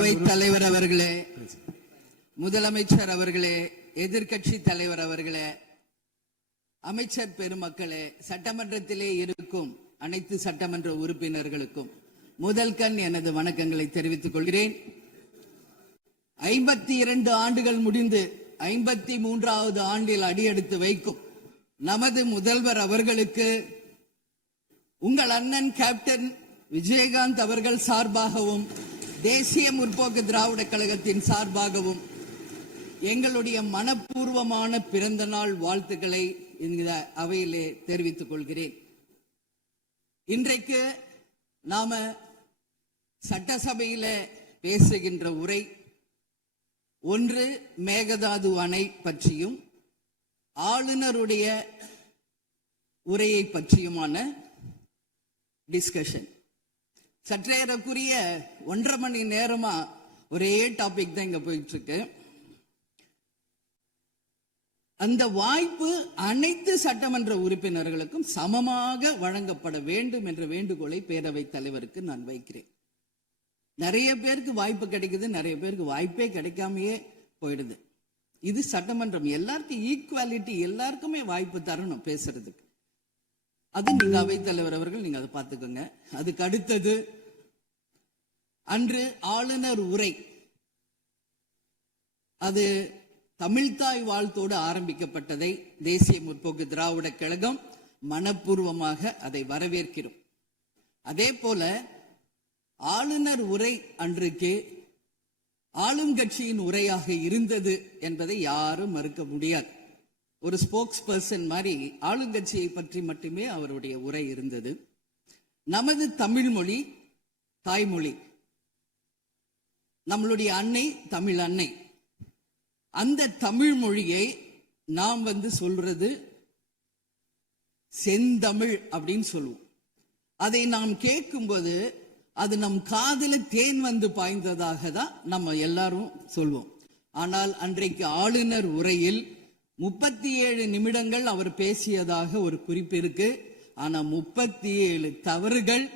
பேரவைத் தலைவர் அவர்களே, முதலமைச்சர் அவர்களே, எதிர்க்கட்சி தலைவர் அவர்களே, அமைச்சர் பெருமக்களே, சட்டமன்றத்திலே இருக்கும் அனைத்து சட்டமன்ற உறுப்பினர்களுக்கும் முதல் கண் எனது வணக்கங்களை தெரிவித்துக் கொள்கிறேன். 52 ஆண்டுகள் முடிந்து 53வது ஆண்டில் அடியெடுத்து வைக்கும் நமது முதல்வர் அவர்களுக்கு உங்கள் அண்ணன் கேப்டன் விஜயகாந்த் அவர்கள் சார்பாகவும் தேசிய முற்போக்கு திராவிட கழகத்தின் சார்பாகவும் எங்களுடைய மனப்பூர்வமான பிறந்த நாள் வாழ்த்துக்களை இந்த அவையிலே தெரிவித்துக் கொள்கிறேன். இன்றைக்கு நாம சட்டசபையில பேசுகின்ற உரை ஒன்று மேகதாது அணை பற்றியும் ஆளுநருடைய உரையை பற்றியுமான டிஸ்கஷன். சற்றேறக்குரிய 1.5 மணி நேரமா ஒரே டாபிக் தான் இங்க போயிட்டு இருக்கு. அந்த வாய்ப்பு அனைத்து சட்டமன்ற உறுப்பினர்களுக்கும் சமமாக வழங்கப்பட வேண்டும் என்ற வேண்டுகோளை பேரவைத் தலைவருக்கு நான் வைக்கிறேன். நிறைய பேருக்கு வாய்ப்பு கிடைக்குது, நிறைய பேருக்கு வாய்ப்பே கிடைக்காமையே போயிடுது. இது சட்டமன்றம், எல்லாருக்கும் ஈக்குவாலிட்டி, எல்லாருக்குமே வாய்ப்பு தரணும் பேசுறதுக்கு. அது நீங்க அவைத் தலைவர் அவர்கள் நீங்க அதை பார்த்துக்கோங்க. அதுக்கு அடுத்தது அன்று ஆளுநர் உரை, அது தமிழ்தாய் வாழ்த்தோடு ஆரம்பிக்கப்பட்டதை தேசிய முற்போக்கு திராவிட கழகம் மனப்பூர்வமாக அதை வரவேற்கிறோம். அதே போல ஆளுநர் உரை அன்றைக்கு ஆளும் கட்சியின் உரையாக இருந்தது என்பதை யாரும் மறுக்க முடியாது. ஒரு ஸ்போக்ஸ் பர்சன் மாதிரி ஆளுங்கட்சியை பற்றி மட்டுமே அவருடைய உரை இருந்தது. நமது தமிழ் மொழி தாய்மொழி, நம்மளுடைய அன்னை தமிழ் அன்னை. அந்த தமிழ் மொழியை நாம் சொல்றது செந்தமிழ் அப்படின்னு சொல்லுவோம். அதை நாம் கேட்கும்போது அது நம் காதில தேன் பாய்ந்ததாக தான் நம்ம எல்லாரும் சொல்வோம். ஆனால் அன்றைக்கு ஆளுநர் உரையில் 37 நிமிடங்கள் அவர் பேசியதாக ஒரு குறிப்பு இருக்கு. ஆனா 37 தவறுகள்,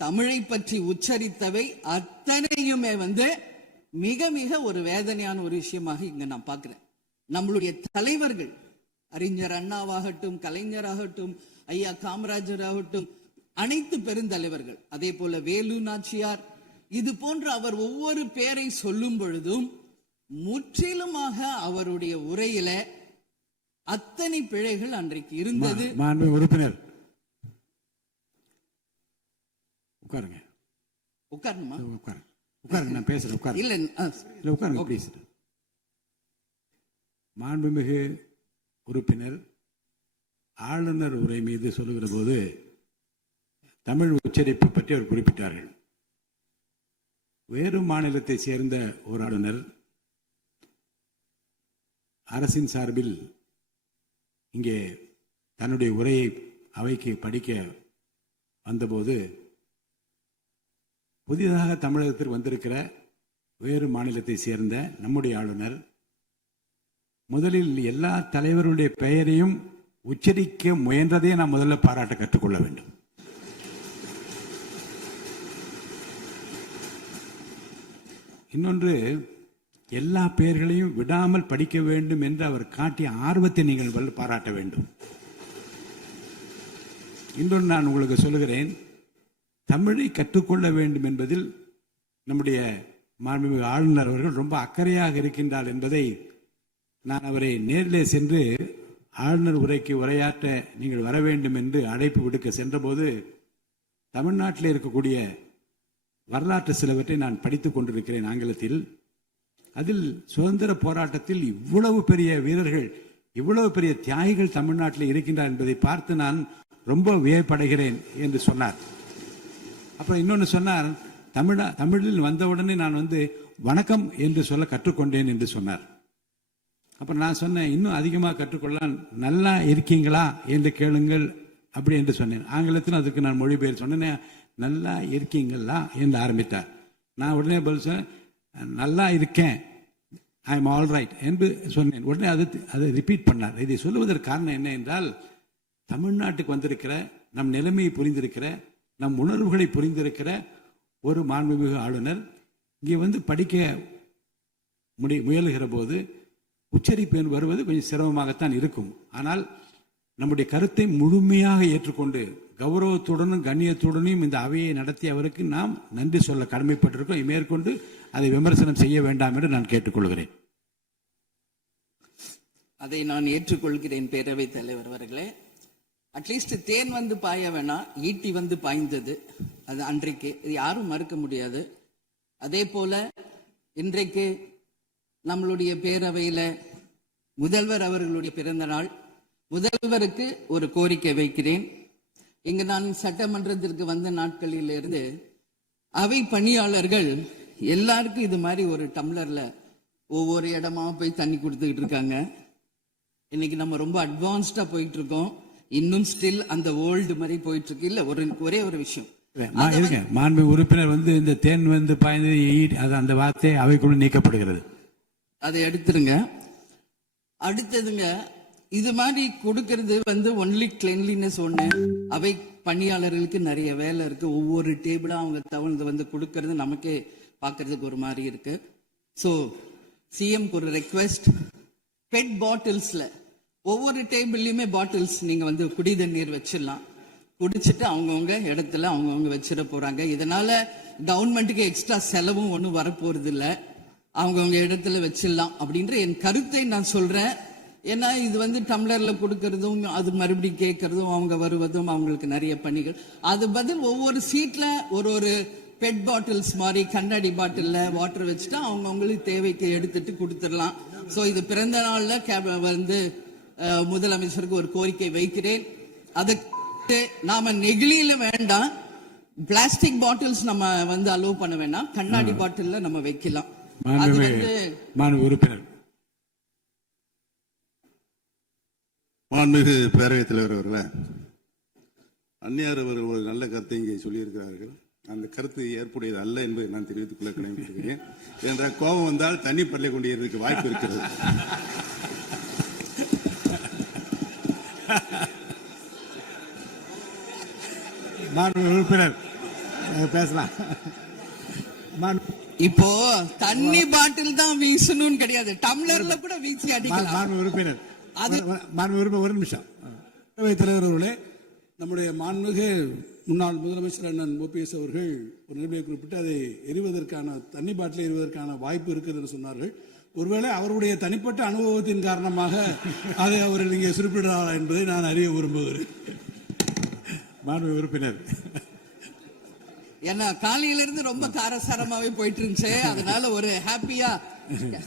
தமிழை பற்றி உச்சரித்தவை அத்தனையுமே மிக மிக ஒரு வேதனையான ஒரு விஷயமாக இங்க நான் பார்க்கிறேன். நம்மளுடைய தலைவர்கள், அறிஞர் அண்ணாவாகட்டும், கலைஞராகட்டும், ஐயா காமராஜர் ஆகட்டும், அனைத்து பெருந்தலைவர்கள், அதே போல வேலு நாச்சியார், இது போன்ற அவர் ஒவ்வொரு பேரை சொல்லும் பொழுதும் முற்றிலுமாக அவருடைய உரையில அத்தனை பிழைகள் அன்றைக்கு இருந்தது. உறுப்பினர் உட்காருங்க. உட்காருமா? உட்காருங்க, நான் பேசுறேன். உட்காரு. இல்ல உட்காருங்க ப்ளீஸ். மாண்புமிகு உறுப்பினர் ஆளுநர் உரை மீது சொல்லுகிற போது தமிழ் உச்சரிப்பு பற்றி அவர் குறிப்பிட்டார்கள். வேறு மாநிலத்தை சேர்ந்த ஒரு ஆளுநர் அரசின் சார்பில் இங்கே தன்னுடைய உரையை அவைக்கு படிக்க வந்தபோது புதிதாக தமிழகத்தில் வந்திருக்கிற வேறு மாநிலத்தை சேர்ந்த நம்முடைய ஆளுநர் முதலில் எல்லா தலைவருடைய பெயரையும் உச்சரிக்க முயன்றதை நாம் முதல்ல பாராட்ட கற்றுக்கொள்ள வேண்டும். இன்னொன்று, எல்லா பெயர்களையும் விடாமல் படிக்க வேண்டும் என்று அவர் காட்டிய ஆர்வத்தை நீங்கள் பாராட்ட வேண்டும். இன்னொன்று நான் உங்களுக்கு சொல்லுகிறேன், தமிழை கற்றுக்கொள்ள வேண்டும் என்பதில் நம்முடைய மாண்புமிகு ஆளுநர் அவர்கள் ரொம்ப அக்கறையாக இருக்கின்றார் என்பதை நான் அவரை நேரிலே சென்று ஆளுநர் உரைக்கு உரையாற்ற நீங்கள் வர வேண்டும் என்று அழைப்பு விடுக்க சென்றபோது தமிழ்நாட்டில் இருக்கக்கூடிய வரலாற்று சிலவற்றை நான் படித்துக் கொண்டிருக்கிறேன் ஆங்கிலத்தில். அதில் சுதந்திர போராட்டத்தில் இவ்வளவு பெரிய வீரர்கள், இவ்வளவு பெரிய தியாகிகள் தமிழ்நாட்டில் இருக்கின்றார் என்பதை பார்த்து நான் ரொம்ப வியப்படைகிறேன் என்று சொன்னார். அப்புறம் இன்னொன்று சொன்னார், தமிழில் வந்தவுடனே நான் வணக்கம் என்று சொல்ல கற்றுக்கொண்டேன் என்று சொன்னார். அப்புறம் நான் சொன்னேன், இன்னும் அதிகமாக கற்றுக்கொள்ளலாம், நல்லா இருக்கீங்களா என்று கேளுங்கள் அப்படி என்று சொன்னேன். ஆங்கிலத்தில் அதுக்கு நான் மொழிபெயர் சொன்னேன், நல்லா இருக்கீங்களா என்று ஆரம்பித்தார். நான் உடனே பதில் சொன்னேன், நல்லா இருக்கேன், ஐ எம் ஆல் ரைட் என்று சொன்னேன். உடனே அதை ரிப்பீட் பண்ணார். இதை சொல்லுவதற்கு காரணம் என்ன என்றால், தமிழ்நாட்டுக்கு வந்திருக்கிற, நம் நிலைமையை புரிந்திருக்கிற, நம் உணர்வுகளை புரிந்திருக்கிற ஒரு மாண்புமிகு ஆளுநர் இங்கே வந்து படிக்க முயலுகிற போது உச்சரிப்பு வருவது கொஞ்சம் சிரமமாகத்தான் இருக்கும். ஆனால் நம்முடைய கருத்தை முழுமையாக ஏற்றுக்கொண்டு கௌரவத்துடனும் கண்ணியத்துடனும் இந்த அவையை நடத்திய அவருக்கு நாம் நன்றி சொல்ல கடமைப்பட்டிருக்கோம். மேற்கொண்டு அதை விமர்சனம் செய்ய வேண்டாம் என்று நான் கேட்டுக்கொள்கிறேன். அதை நான் ஏற்றுக்கொள்கிறேன் பேரவைத் தலைவர் அவர்களே. அட்லீஸ்ட் தேன் வந்து பாய வேணாம், ஈட்டி வந்து பாய்ந்தது அது அன்றைக்கு, இது யாரும் மறுக்க முடியாது. அதே போல இன்றைக்கு நம்மளுடைய பேரவையில முதல்வர் அவர்களுடைய பிறந்த நாள். முதல்வருக்கு ஒரு கோரிக்கை வைக்கிறேன். இங்கு நான் சட்டமன்றத்திற்கு வந்த நாட்களில் இருந்து அவை பணியாளர்கள் எல்லாருக்கும் இது மாதிரி ஒரு டம்ளர்ல ஒவ்வொரு இடமா போய் தண்ணி கொடுத்துக்கிட்டு இருக்காங்க. இன்னைக்கு நம்ம ரொம்ப அட்வான்ஸ்டா போயிட்டு இருக்கோம். இன்னும் ஸ்டில் அந்த ஓல்டு மாதிரி போயிட்டு இருக்கு. இல்ல ஒரே ஒரு விஷயம், மாண்பு உறுப்பினர் வந்து இந்த தேன் வந்து பாய்ந்து அந்த வார்த்தை அவைக்குள்ள நீக்கப்படுகிறது. அதை எடுத்துருங்க. அடுத்ததுங்க, இது மாதிரி கொடுக்கறது வந்து ஒன்லி கிளீன்லினஸ் ஒண்ணு. அவை பணியாளர்களுக்கு நிறைய வேலை இருக்கு. ஒவ்வொரு டேபிளா அவங்க தவழ்ந்து வந்து கொடுக்கறது நமக்கே பார்க்கறதுக்கு ஒரு மாதிரி இருக்கு. ஸோ சிஎம்க்கு ஒரு ரெக்வெஸ்ட், பெட் பாட்டில்ஸ்ல ஒவ்வொரு டேபிள்லயுமே பாட்டில்ஸ் நீங்க வந்து குடி தண்ணீர் வச்சிடலாம். குடிச்சிட்டு அவங்கவுங்க இடத்துல அவங்கவுங்க வச்சிட போறாங்க. இதனால கவர்மெண்ட்டுக்கு எக்ஸ்ட்ரா செலவும் ஒன்றும் வரப்போறது இல்லை. அவங்கவுங்க இடத்துல வச்சிடலாம் அப்படின்ற என் கருத்தை நான் சொல்றேன். ஏன்னா இது வந்து டம்ளர்ல கொடுக்கறதும் அது மறுபடியும் கேட்கறதும் அவங்க வருவதும் அவங்களுக்கு நிறைய பணிகள். அது பதில் ஒவ்வொரு சீட்ல ஒரு பெட் பாட்டில்ஸ் மாதிரி கண்ணாடி பாட்டில்ல வாட்டர் வச்சுட்டா அவங்கவுங்களுக்கு தேவைக்கு எடுத்துட்டு கொடுத்துடலாம். ஸோ இது பிறந்த நாள்ல வந்து முதலமைச்சருக்கு ஒரு கோரிக்கை வைக்கிறேன். அதுக்கு நாம நெகிழியில வேண்டாம், பிளாஸ்டிக் பாட்டில்ஸ் நம்ம வந்து அலோவ் பண்ண வேண்டாம், கண்ணாடி பாட்டில்ல நம்ம வைக்கலாம். மாண்புமிகு பேரவைத் தலைவர் அவர்களே, அந்நியார் அவர்கள் ஒரு நல்ல கருத்தை இங்கே சொல்லியிருக்கிறார்கள். அந்த கருத்து ஏற்புடையது அல்ல என்பதை நான் தெரிவித்துக் கொள்ள கடமைப்பட்டிருக்கிறேன். என்ற கோபம் வந்தால் தண்ணி பள்ளி கொண்டிருக்க வாய்ப்பு இருக்கிறது. உறுப்பினர் பேசலாம். இப்போ தண்ணி பாட்டில் தான் வீசணும்னு கிடையாது, டம்ளர்ல கூட வீசி அடிக்கலாம். உறுப்பினர் ஒரு நிமிஷம். தலைவர் அவர்களே, நம்முடைய மாண்புமிகு முன்னாள் முதலமைச்சர் அண்ணன் ஓபிஎஸ் அவர்கள் ஒரு நிலையை குறிப்பிட்டு அதை எரிவதற்கான தண்ணி பாட்டிலை எரிவதற்கான வாய்ப்பு இருக்கிறது என்று சொன்னார்கள். ஒருவேளை அவருடைய தனிப்பட்ட அனுபவத்தின் காரணமாக அதை அவர்கள் இங்கே குறிப்பிடுறாரா என்பதை நான் அறிய விரும்புகிறேன். மாண்பு உறுப்பினர், ஏன்னா காலையில இருந்து ரொம்ப காரசாரமாவே போயிட்டு இருந்துச்சு. அதனால ஒரு ஹாப்பியா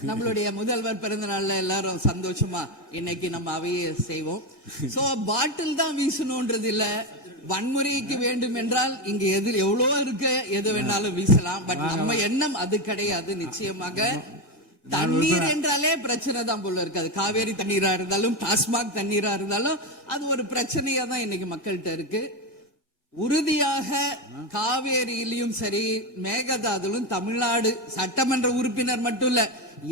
நம்மளுடைய முதல்வர் பிறந்த நாள்ல எல்லாரும் சந்தோஷமா இன்னைக்கு நம்ம அவையே செய்வோம். சோ பாட்டில் தான் வீசணும்ன்றது இல்ல, வன்முறைக்கு வேண்டும் என்றால் இங்க எவ்வளவோ இருக்கு, எது வேணாலும் வீசலாம். பட் நம்ம எண்ணம் அது கிடையாது. நிச்சயமாக தண்ணீர் என்றாலே பிரச்சனை தான் போல இருக்கு. அது காவேரி தண்ணீரா இருந்தாலும் டாஸ்மாக் தண்ணீரா இருந்தாலும் அது ஒரு பிரச்சனையா தான் இன்னைக்கு மக்கள்கிட்ட இருக்கு. உறுதியாக காவேரியிலும் சரி மேகதாதுலும் தமிழ்நாடு சட்டமன்ற உறுப்பினர் மட்டும் இல்ல,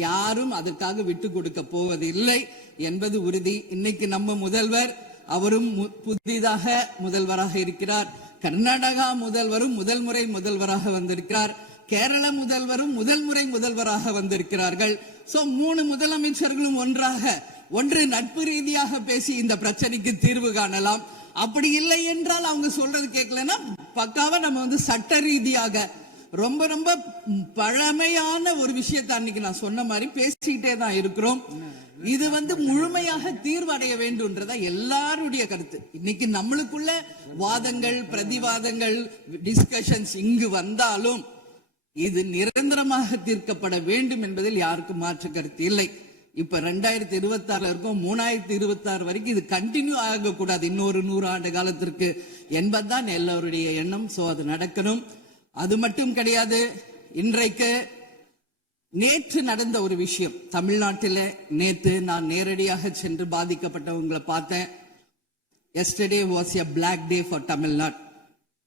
யாரும் அதுக்காக விட்டு கொடுக்க போவதில்லை என்பது உறுதி. இன்னைக்கு நம்ம முதல்வர் அவரும் புதிதாக முதல்வராக இருக்கிறார். கர்நாடகா முதல்வரும் முதல் முறை முதல்வராக வந்திருக்கிறார். கேரள முதல்வரும் முதல் முறை முதல்வராக வந்திருக்கிறார்கள். சோ 3 முதலமைச்சர்களும் ஒன்று நட்பு ரீதியாக பேசி இந்த பிரச்சனைக்கு தீர்வு காணலாம். அப்படி இல்லை என்றால் அவங்க சொல்றது கேட்கலன்னா பக்காவா நம்ம வந்து சட்ட ரீதியாக ரொம்ப ரொம்ப பழமையான ஒரு விஷயத்தை அன்னைக்கு நான் சொன்ன மாதிரி பேசிக்கிட்டே தான் இருக்கிறோம். இது வந்து முழுமையாக தீர்வடைய வேண்டும்ன்றதா எல்லாருடைய கருத்து. இன்னைக்கு நம்மளுக்குள்ள வாதங்கள் பிரதிவாதங்கள் டிஸ்கஷன்ஸ் இங்கு வந்தாலும் இது நிரந்தரமாக தீர்க்கப்பட வேண்டும் என்பதில் யாருக்கும் மாற்று கருத்து இல்லை. இப்ப 2026 இருக்கும், 2026 வரைக்கும் இது கண்டினியூ ஆகக்கூடாது, இன்னொரு 100 ஆண்டு காலத்திற்கு என்பதுதான் எல்லோருடைய எண்ணம். சோ அது நடக்கணும். அது மட்டும் கிடையாது, இன்றைக்கு நேற்று நடந்த ஒரு விஷயம் தமிழ்நாட்டில். நேற்று நான் நேரடியாக சென்று பாதிக்கப்பட்டவங்களை பார்த்தேன். Yesterday was a black day for Tamilnad.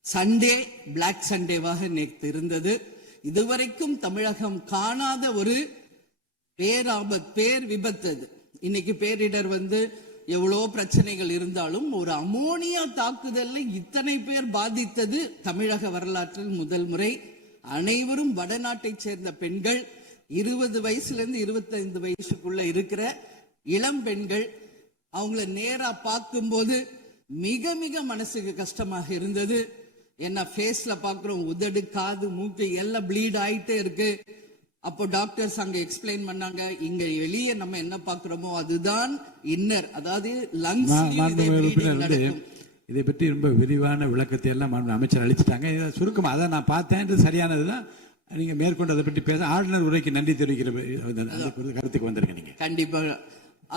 Sunday black சண்டேவாக நேற்று இருந்தது. இதுவரைக்கும் தமிழகம் காணாத ஒரு பேர் விபத்து. இன்னைக்கு பேரிடர் வந்து எவ்வளோ பிரச்சனைகள் இருந்தாலும் ஒரு அமோனியா தாக்குதல்ல இத்தனை பேர் பாதித்தது தமிழக வரலாற்றில் முதல் முறை. அனைவரும் வடநாட்டைச் சேர்ந்த பெண்கள், 20 வயசுல இருந்து 25 வயசுக்குள்ள இருக்கிற இளம் பெண்கள். அவங்கள நேரா பார்க்கும்போது மிக மிக மனசுக்கு கஷ்டமாக இருந்தது. என்ன ஃபேஸ்ல பாக்குறோம், உதடு, காது, மூக்கு எல்லாம் ப்ளீட் ஆயிட்டே இருக்கு. அப்போ டாக்டர்ஸ் அங்க எக்ஸ்பிளைன் பண்ணாங்க, இங்க வெளியே நம்ம என்ன பாக்குறோமோ அதுதான் இன்னர், அதாவது லங்ஸ். இதை பற்றி ரொம்ப விரிவான விளக்கத்தை எல்லாம் அமைச்சர் அளிச்சுட்டாங்க. சுருக்கமா அதை நான் பார்த்தேன், சரியானதுதான். நீங்க மேற்கொண்டு அதை பற்றி பேச ஆளுநர் உரைக்கு நன்றி தெரிவிக்கிற கருத்துக்கு வந்திருக்க நீங்க. கண்டிப்பா.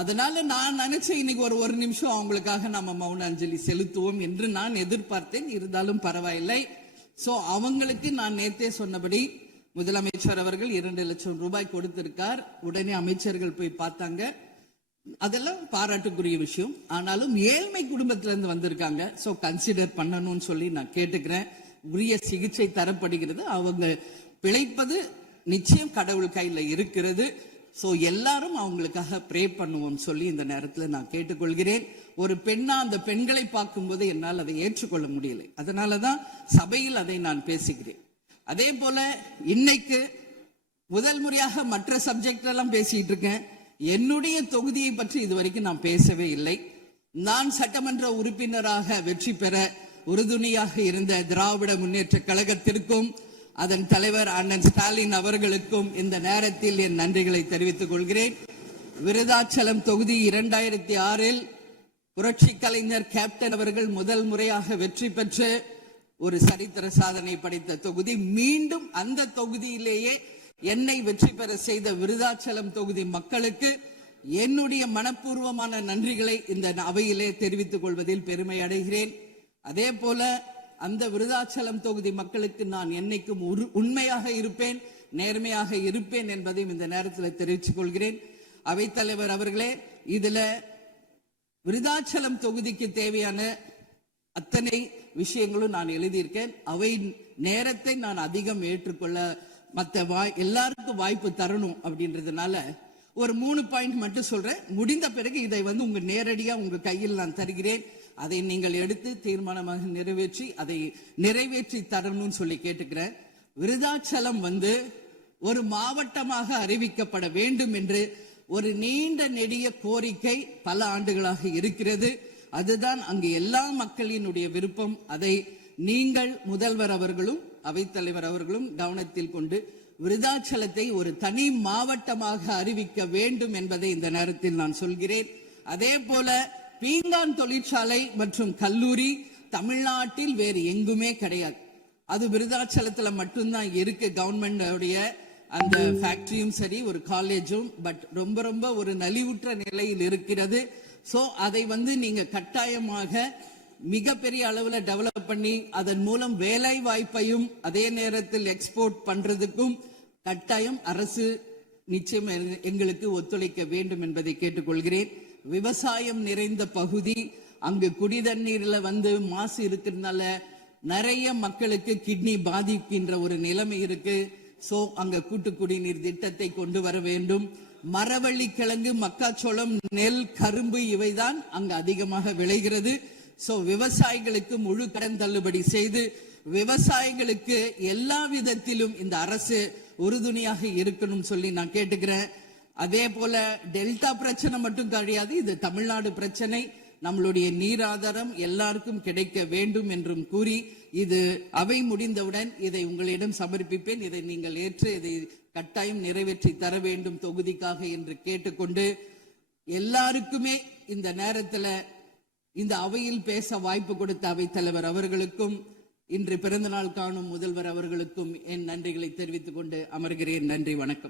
அதனால நான் நினைச்சேன் இன்னைக்கு ஒரு நிமிஷம் அவங்களுக்காக நம்ம மௌன அஞ்சலி செலுத்துவோம் என்று நான் எதிர்பார்த்தேன். இருந்தாலும் பரவாயில்லை. சோ அவங்களுக்கு நான் நேத்தே சொன்னபடி முதலமைச்சர் அவர்கள் 2 லட்சம் ரூபாய் கொடுத்திருக்கார். உடனே அமைச்சர்கள் போய் பார்த்தாங்க. அதெல்லாம் பாராட்டுக்குரிய விஷயம். ஆனாலும் ஏழ்மை குடும்பத்துல இருந்து வந்திருக்காங்க. சோ கன்சிடர் பண்ணணும்னு சொல்லி நான் கேட்டுக்கிறேன். உரிய சிகிச்சை தரப்படுகிறது. அவங்க பிழைப்பது நிச்சயம் கடவுள் கையில இருக்கிறது. சோ எல்லாரும் அவங்களுக்காக ப்ரே பண்ணுவோம் சொல்லி இந்த நேரத்தில் நான் கேட்டுக்கொள்கிறேன். ஒரு பெண்ணா அந்த பெண்களை பார்க்கும்போது என்னால் அதை ஏற்றுக்கொள்ள முடியலை. அதனாலதான் சபையில் அதை நான் பேசுகிறேன். அதே போல இன்னைக்கு முதல் முறையாக மற்ற சப்ஜெக்ட் எல்லாம் பேசிட்டு இருக்கேன். என்னுடைய தொகுதியை பற்றி இதுவரைக்கும் நான் பேசவே இல்லை. நான் சட்டமன்ற உறுப்பினராக வெற்றி பெற உறுதுணையாக இருந்த திராவிட முன்னேற்ற கழகத்திற்கும் அதன் தலைவர் அண்ணன் ஸ்டாலின் அவர்களுக்கும் இந்த நேரத்தில் என் நன்றிகளை தெரிவித்துக் கொள்கிறேன். விருதாச்சலம் தொகுதி 2006 புரட்சி கலைஞர் கேப்டன் அவர்கள் முதல் முறையாக வெற்றி பெற்று ஒரு சரித்திர சாதனை படைத்த தொகுதி. மீண்டும் அந்த தொகுதியிலேயே என்னை வெற்றி பெற செய்த விருதாச்சலம் தொகுதி மக்களுக்கு என்னுடைய மனப்பூர்வமான நன்றிகளை இந்த அவையிலே தெரிவித்துக் கொள்வதில் பெருமை அடைகிறேன். அதே போல அந்த விருதாச்சலம் தொகுதி மக்களுக்கு நான் என்னைக்கும் உண்மையாக இருப்பேன், நேர்மையாக இருப்பேன் என்பதையும் இந்த நேரத்தில் தெரிவித்துக் கொள்கிறேன். அவைத்தலைவர் அவர்களே, இதுல விருதாச்சலம் தொகுதிக்கு தேவையான அத்தனை விஷயங்களும் நான் எழுதியிருக்கேன். அவை நேரத்தை நான் அதிகம் ஏற்றுக்கொள்ள எல்லாருக்கும் வாய்ப்பு தரணும் அப்படின்றதுனால ஒரு 3 பாயிண்ட் மட்டும் சொல்றேன். முடிந்த பிறகு இதை உங்க நேரடியா உங்க கையில் நான் தருகிறேன். அதை நீங்கள் எடுத்து தீர்மானமாக நிறைவேற்றி அதை நிறைவேற்றி தரணும்னு சொல்லி கேட்டுக்கிறேன். விருதாச்சலம் ஒரு மாவட்டமாக அறிவிக்கப்பட வேண்டும் என்று ஒரு நீண்ட நெடிய கோரிக்கை பல ஆண்டுகளாக இருக்கிறது. அதுதான் அங்கு எல்லா மக்களினுடைய விருப்பம். அதை நீங்கள் முதல்வர் அவர்களும் அவைத்தலைவர் அவர்களும் கவனத்தில் கொண்டு விருதாச்சலத்தை ஒரு தனி மாவட்டமாக அறிவிக்க வேண்டும் என்பதை இந்த நேரத்தில் நான் சொல்கிறேன். அதே போல பீங்கான் தொழிற்சாலை மற்றும் கல்லூரி தமிழ்நாட்டில் வேறு எங்குமே கிடையாது. அது விருதாச்சலத்துல மட்டும்தான் இருக்கு. கவர்மெண்ட் அந்த ஃபேக்டரியும் சரி, ஒரு காலேஜும். பட் ரொம்ப ரொம்ப ஒரு நலிவுற்ற நிலையில் இருக்கிறது. சோ அதை நீங்க கட்டாயமாக மிகப்பெரிய அளவுல டெவலப் பண்ணி அதன் மூலம் வேலை வாய்ப்பையும் அதே நேரத்தில் எக்ஸ்போர்ட் பண்றதுக்கும் கட்டாயம் அரசு நிச்சயம் எங்களுக்கு ஒத்துழைக்க வேண்டும் என்பதை கேட்டுக்கொள்கிறேன். விவசாயம் நிறைந்த பகுதி, அங்கு குடி தண்ணீர்ல மாசு இருக்கிறதுனால நிறைய மக்களுக்கு கிட்னி பாதிக்கின்ற ஒரு நிலைமை இருக்கு. சோ அங்க கூட்டு குடிநீர் திட்டத்தை கொண்டு வர வேண்டும். மரவள்ளி கிழங்கு, மக்காச்சோளம், நெல், கரும்பு இவைதான் அங்கு அதிகமாக விளைகிறது. சோ விவசாயிகளுக்கு முழு கடன் தள்ளுபடி செய்து விவசாயிகளுக்கு எல்லா விதத்திலும் இந்த அரசு உறுதுணையாக இருக்கணும் சொல்லி நான் கேட்டுக்கிறேன். அதே போல டெல்டா பிரச்சனை மட்டும் கிடையாது, இது தமிழ்நாடு பிரச்சனை. நம்மளுடைய நீர் ஆதாரம் எல்லாருக்கும் கிடைக்க வேண்டும் என்றும் கூறி இது அவை முடிந்தவுடன் இதை உங்களிடம் சமர்ப்பிப்பேன். இதை நீங்கள் ஏற்று இதை கட்டாயம் நிறைவேற்றி தர வேண்டும் தொகுதிக்காக என்று கேட்டுக்கொண்டு, எல்லாருக்குமே இந்த நேரத்தில் இந்த அவையில் பேச வாய்ப்பு கொடுத்த அவைத்தலைவர் அவர்களுக்கும் இன்று பிறந்தநாள் காணும் முதல்வர் அவர்களுக்கும் என் நன்றிகளை தெரிவித்துக் கொண்டு அமர்கிறேன். நன்றி, வணக்கம்.